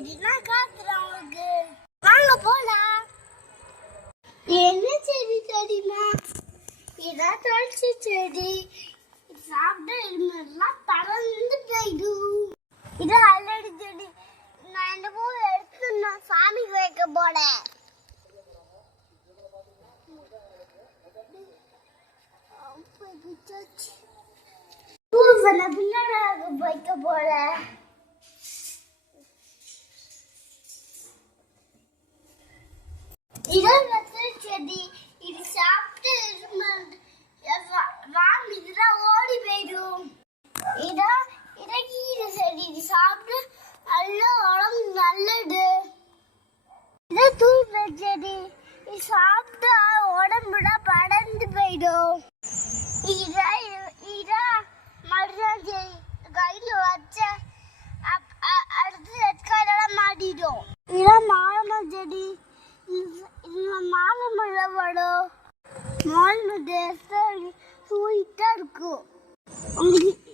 செடினா காத்துறேன் உங்களுக்கு. வாங்க போலாம். என்ன செடி தெரியுமா? இதான் துளசி செடி. சாப்பிட்டா எல்லாம் பறந்து போயிடும். இது அல்லடி செடி. நான் இந்த பூ எடுத்து நான் சாமிக்கு வைக்க போறேன். பூவை பிள்ளைக்கு வைக்க போறேன். இதான் செடி. இது சாப்பிட்டு இதெல்லாம் ஓடி போயிடும். இதான் கீரை செடி. இது சாப்பிட்டு நல்ல உடம்பு நல்லது. இதான் தூய்மை செடி. இது சாப்பிட்டா உடம்புல படர்ந்து போயிடும். இதான் மருதாணி செடி. கையில் வச்ச அடுத்து எல்லாம் மாட்டிடும். இதான் மாமரம் செடி. மாமரம் வரும். மாமரம் ஸ்வீட்டா இருக்கும். உங்களுக்கு